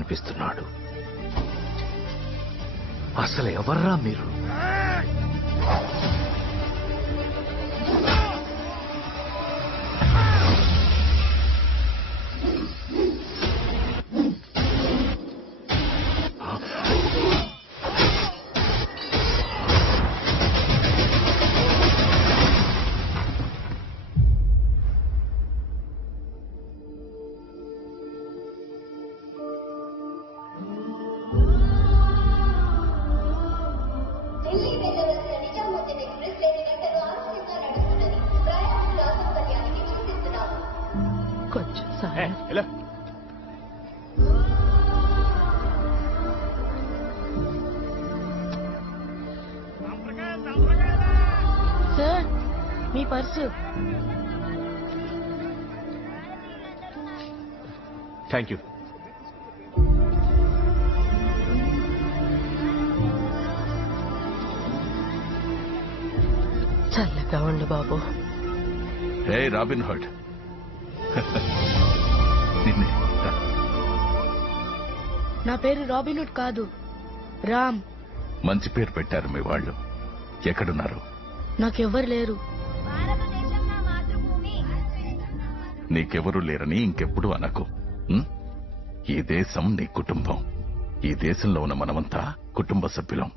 అనిపిస్తున్నాడు. అసలు ఎవర్రా మీరు? Sir me purse. Thank you. చల్లగా ఉండు బాబు. హే రాబిన్ హుడ్, నా పేరు రాబిన్ హుడ్ కాదు, రామ్. మంచి పేరు పెట్టారు మీ వాళ్ళు. ఎక్కడున్నారు? నాకెవ్వరు లేరు. నీకెవరూ లేరని ఇంకెప్పుడు అనకు. ఈ దేశం నీ కుటుంబం. ఈ దేశంలో ఉన్న మనమంతా కుటుంబ సభ్యులం.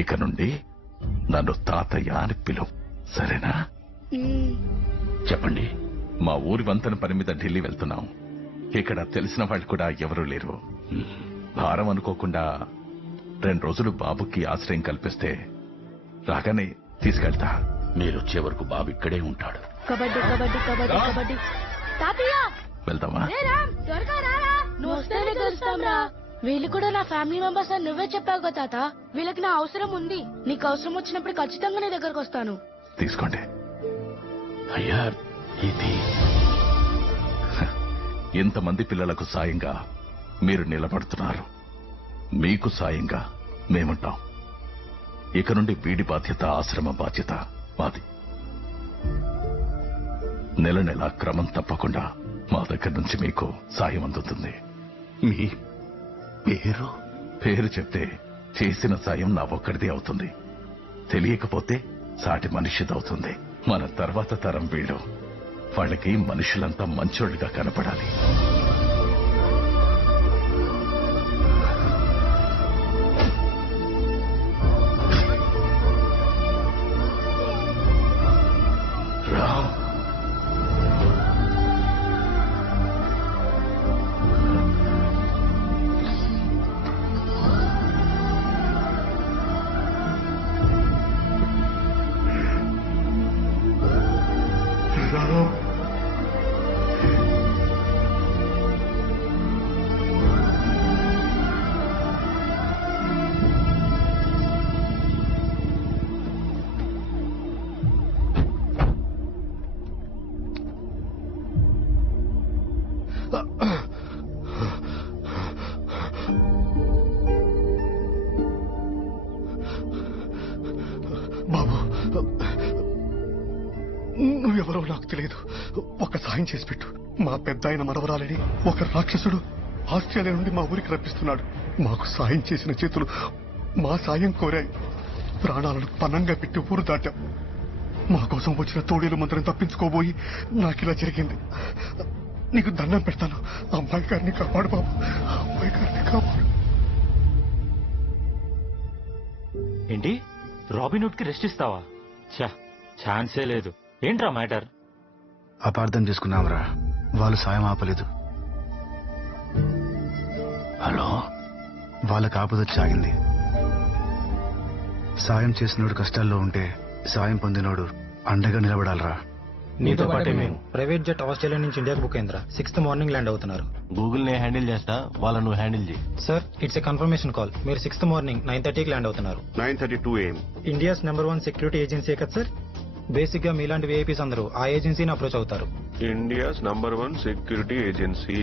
ఇక నుండి నన్ను తాతయ్య అని పిలువు, సరేనా? చెప్పండి. మా ఊరి వంతెన పని మీద ఢిల్లీ వెళ్తున్నాం. ఇక్కడ తెలిసిన వాళ్ళు కూడా ఎవరూ లేరు. భారం అనుకోకుండా 2 రోజులు బాబుకి ఆశ్రయం కల్పిస్తే రాగానే తీసుకెళ్తా. మీరు వచ్చే వరకు బాబు ఇక్కడే ఉంటాడు. కబడ్డీ కబడ్డీ కబడ్డీ కబడ్డీ. తాతయ్య వెళ్దామా? నువ్వు వస్తేనే గెలుస్తాంరా. వీళ్ళు కూడా నా ఫ్యామిలీ మెంబర్స్ అని నువ్వే చెప్పావు కదా తాత. వీళ్ళకి నా అవసరం ఉంది. నీకు అవసరం వచ్చినప్పుడు ఖచ్చితంగా నీ దగ్గరకు వస్తాను. తీసుకోండి. అయ్యా, ఇది ఎంతమంది పిల్లలకు సాయంగా మీరు నిలబడుతున్నారు. మీకు సాయంగా మేముంటాం. ఇక నుండి వీడి బాధ్యత, ఆశ్రమ బాధ్యత మాది. నెల నెల క్రమం తప్పకుండా మా దగ్గర నుంచి మీకు సాయం అందుతుంది. మీ పేరు? పేరు చెప్తే చేసిన సాయం నా ఒక్కడిదే అవుతుంది. తెలియకపోతే సాటి మనిషిదవుతుంది. మన తర్వాత తరం వీళ్ళు. వాళ్ళకి మనుషులంతా మంచోళ్ళుగా కనపడాలి. రామ్, బాబు, నువ్వెవరో నాకు తెలియదు. ఒక సాయం చేసి పెట్టు. మా పెద్ద ఆయన మనవరాలని ఒక రాక్షసుడు ఆస్ట్రేలియా నుండి మా ఊరికి రప్పిస్తున్నాడు. మాకు సాయం చేసిన చేతులు మా సాయం కోరాయి. ప్రాణాలను పన్నంగా పెట్టి ఊరు దాటాం. మా కోసం వచ్చిన తోడేలు మంత్రం తప్పించుకోబోయి నాకిలా జరిగింది. నీకు దండం పెడతాను. అమ్మాయి గారిని కాపాడు బాబు, అమ్మాయి గారిని కాపాడు. ఏంటి, రాబిన్ హుడ్ కి రెస్ట్ ఇస్తావా? ఛాన్సే లేదు. ఏంట్రా మ్యాటర్? అపార్థం చేసుకున్నాంరా. వాళ్ళు సాయం ఆపలేదు. హలో, వాళ్ళకి ఆపదొచ్చి ఆగింది. సాయం చేసినోడు కష్టాల్లో ఉంటే సాయం పొందినోడు అండగా నిలబడాలరా. నీతో పాటే మేము. ప్రైవేట్ జెట్ ఆస్ట్రేలియా నుంచి ఇండియాకి బుక్ అయిందిరా. 6th మార్నింగ్ ల్యాండ్ అవుతున్నారు. గూగుల్ నే హ్యాండిల్ చేస్తా, వాళ్ళను నువ్వు హ్యాండిల్ చేయి. Sir, it's a confirmation call. మీరు 6th మార్నింగ్ 9:30కి ల్యాండ్ అవుతున్నారు. 9:32 AM. India's number 1 security agency కదా సార్. బేసిక్ గా మీలాంటి విఐపీస్ అందరూ ఆ ఏజెన్సీని అప్రోచ్ అవుతారు. India's number 1 security agency.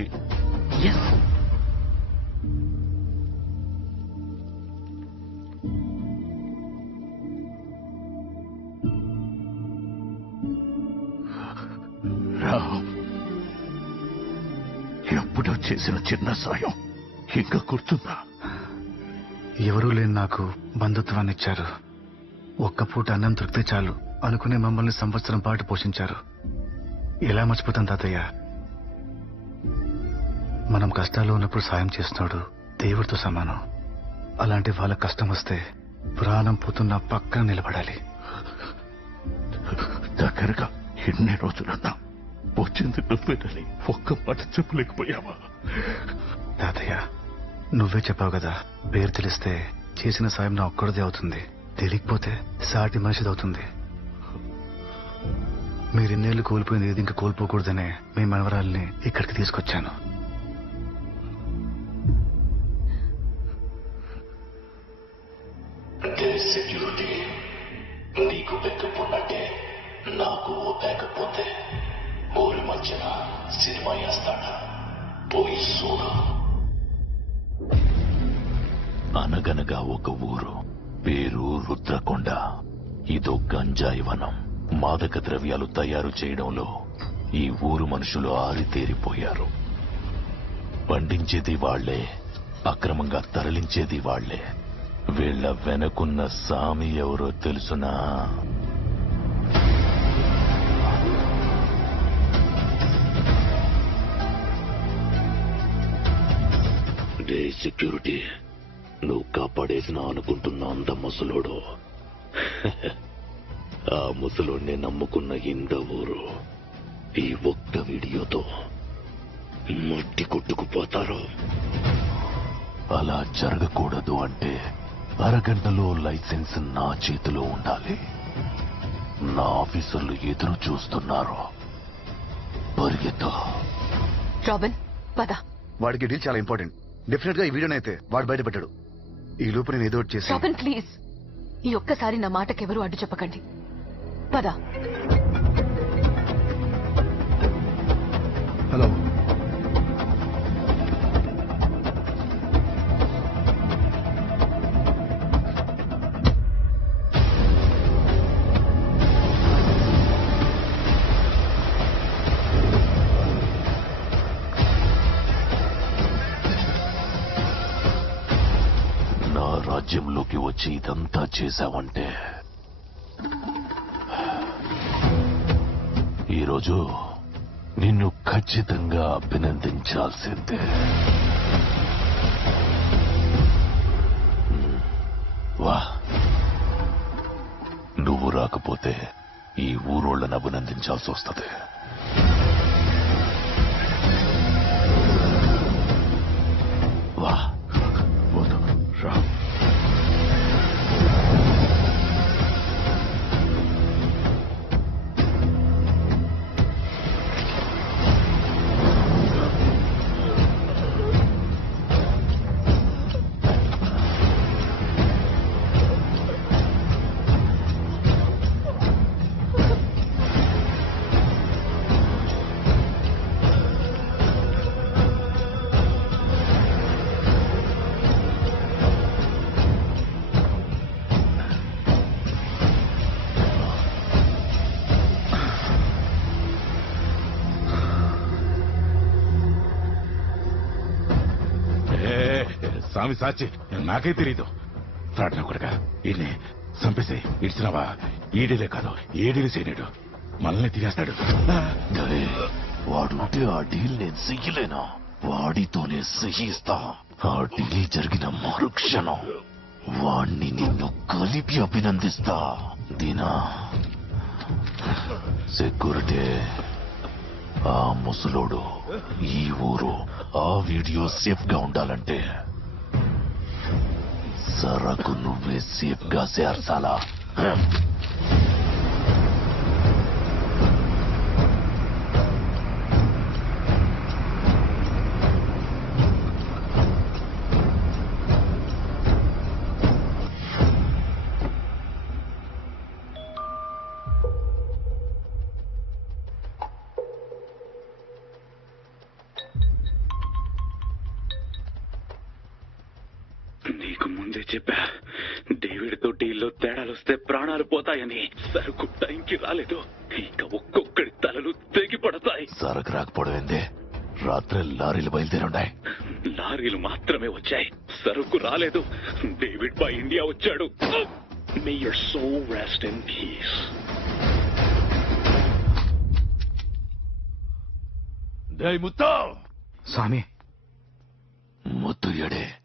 Ram, ఎప్పుడొచ్చి చేసిన చిన్న సాయం ఇంకా గుర్తుందా? ఎవరూ లేని నాకు బంధుత్వాన్ని ఇచ్చారు. ఒక్క పూట అన్నం దొరికితే చాలు అనుకునే మమ్మల్ని సంవత్సరం పాటు పోషించారు. ఎలా మర్చిపోతాం తాతయ్య? మనం కష్టాల్లో ఉన్నప్పుడు సాయం చేస్తున్నాడు దేవుడితో సమానం. అలాంటి వాళ్ళ కష్టం వస్తే ప్రాణం పోతున్న పక్కన నిలబడాలి. దగ్గరగా ఎన్ని రోజులన్నా వచ్చింది నువ్వేనని ఒక్క మాట చెప్పలేకపోయావా? తాతయ్య, నువ్వే చెప్పావు కదా, పేరు తెలిస్తే చేసిన సాయం నా ఒక్కడిదే అవుతుంది, తెలియకపోతే సాటి మనిషిది అవుతుంది. మీరిన్నేళ్లు కోల్పోయింది ఏది ఇంకా కోల్పోకూడదనే మీ మనవరాల్ని ఇక్కడికి తీసుకొచ్చాను. సెక్యూరిటీ నీకు బ్యాకప్ ఉన్నట్టే నాకు ఓ బ్యాకప్ ఉంది. ఊరి మధ్యన సినిమా వేస్తాడా, పోయి చూడు. అనగనగా ఒక ఊరు, పేరు రుద్రకొండ. ఇదో గంజాయి వనం. మాదక ద్రవ్యాలు తయారు చేయడంలో ఈ ఊరు మనుషులు ఆరితేరిపోయారు. పండించేది వాళ్లే, అక్రమంగా తరలించేది వాళ్లే. వీళ్ల వెనకున్న సామి ఎవరో తెలుసునా? డే సెక్యూరిటీ, నువ్వు కాపాడేసిన అనుకుంటున్న అంత ముసలోడు ఆ ముసలోడిని నమ్ముకున్న ఇంత ఊరు ఈ ఒక్క వీడియోతో మట్టి కొట్టుకుపోతారు. అలా జరగకూడదు అంటే అరగంటలో లైసెన్స్ నా చేతిలో ఉండాలి. నా ఆఫీసర్లు ఎదురు చూస్తున్నారు. పరిగెత్తా. రాబిన్, పద. వాడికి డీల్ చాలా ఇంపార్టెంట్. డెఫినెట్ గా ఈ వీడియోనైతే వాడు బయటపెట్టాడు. ఈ లోపు నేను ఏదో ఒకటి చేసి. రాబిన్ ప్లీజ్, ఈ ఒక్కసారి నా మాటకెవరూ అడ్డు చెప్పకండి. పద. హలో, నా రాజ్యంలోకి వచ్చి ఇదంతా చేశావంటే ఈరోజు నిన్ను ఖచ్చితంగా అభినందించాల్సిందే. వా, నువ్వు రాకపోతే ఈ ఊరోళ్ళని అభినందించాల్సి వస్తుంది. వా, రా. స్వామి సాచి, నాకే తెలీదు. రాట్నా కొడగా ఈయన్ని చంపేసి ఇడిచినావా? ఈడీలే కాదు, ఏడీలు చేయలేడు, మనల్ని తీసేస్తాడు. వాడుంటే ఆ డీల్ నేను చెయ్యలేనా? వాడితోనే సహిస్తా. ఆ డీల్ జరిగిన మరుక్షణం వాణ్ణి నిన్ను కలిపి అభినందిస్తా. దీనా సెక్యూరిటీ, ఆ ముసలోడు, ఈ ఊరు, ఆ వీడియో సేఫ్ గా ఉండాలంటే సరకు నువ్వే సేఫ్ గా చేర్చాలా? నీకు ముందే చెప్పా, డేవిడ్ తో డీల్లో తేడాలొస్తే ప్రాణాలు పోతాయని. సరుకు టైంకి రాలేదు, ఇంకా ఒక్కొక్కడి తలలు తెగి పడతాయి. సరకు రాకపోవడం ఏందే? రాత్రి లారీలు బయలుదేరుండాయి. లారీలు మాత్రమే వచ్చాయి, సరుకు రాలేదు. డేవిడ్ బై ఇండియా వచ్చాడు. May your soul rest in peace. Mutha Swamy Muthu ఎడే